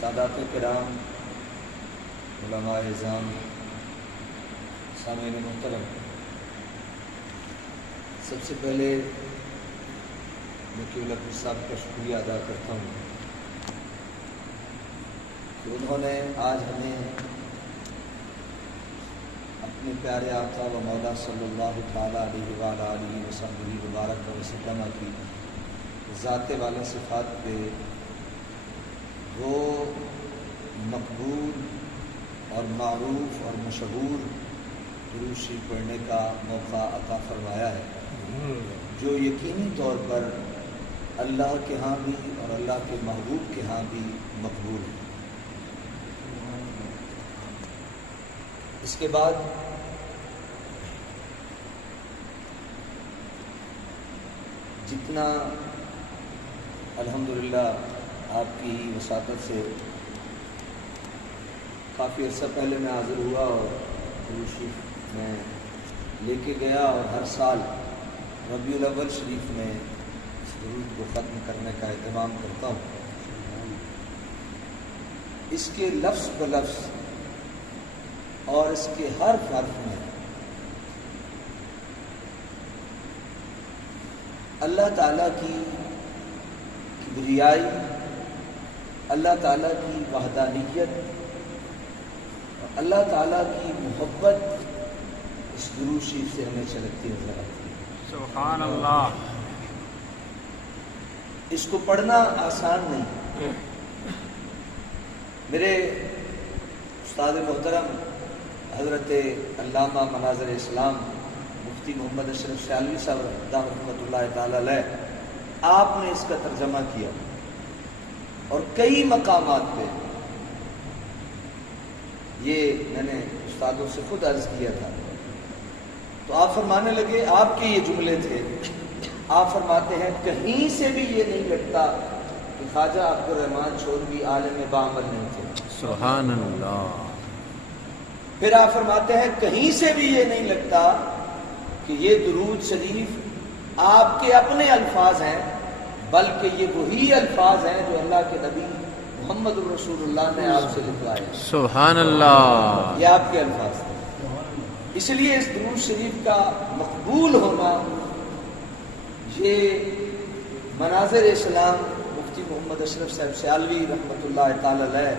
سادات کرام، علماء اعظام، سامعین محترم، سب سے پہلے مکی الحق صاحب کا شکریہ ادا کرتا ہوں کہ انہوں نے آج ہمیں اپنے پیارے آقا و مولا صلی اللہ تعالیٰ علیہ وآلہ وسلم مبارک وسلم کی ذات والا صفات پہ وہ مقبول اور معروف اور مشہور درود شریف پڑھنے کا موقع عطا فرمایا ہے، جو یقینی طور پر اللہ کے ہاں بھی اور اللہ کے محبوب کے ہاں بھی مقبول ہے۔ اس کے بعد جتنا الحمدللہ آپ کی وساطت سے کافی عرصہ پہلے میں حاضر ہوا اور درود شریف میں لے کے گیا، اور ہر سال ربیع الاول شریف میں اس درود کو ختم کرنے کا اہتمام کرتا ہوں۔ اس کے لفظ بلفظ اور اس کے حرف حرف میں اللہ تعالیٰ کی کبریائی، اللہ تعالیٰ کی وحدانیت اور اللہ تعالیٰ کی محبت اس درود شریف سے ہمیں چھلکتی نظر آتی ہے۔ سبحان اللہ۔ اس کو پڑھنا آسان نہیں۔ میرے استاد محترم حضرت علامہ مناظر اسلام مفتی محمد اشرف سیالوی صاحب رحمۃ اللہ تعالی علیہ، آپ نے اس کا ترجمہ کیا اور کئی مقامات پہ یہ میں نے استادوں سے خود عرض کیا تھا، تو آپ فرمانے لگے، آپ کے یہ جملے تھے، آپ فرماتے ہیں کہیں سے بھی یہ نہیں لگتا کہ خواجہ عبد الرحمن چودھری عالم بعمل نہیں تھے۔ سبحان اللہ۔ پھر آپ فرماتے ہیں کہیں سے بھی یہ نہیں لگتا کہ یہ درود شریف آپ کے اپنے الفاظ ہیں، بلکہ یہ وہی الفاظ ہیں جو اللہ کے نبی محمد رسول اللہ نے آپ سے لکھوائے۔ سبحان اللہ۔ یہ آپ کے الفاظ تھے۔ اس لیے اس درود شریف کا مقبول ہونا، یہ مناظر اسلام مفتی محمد اشرف صاحب سیالوی رحمۃ اللہ تعالی علیہ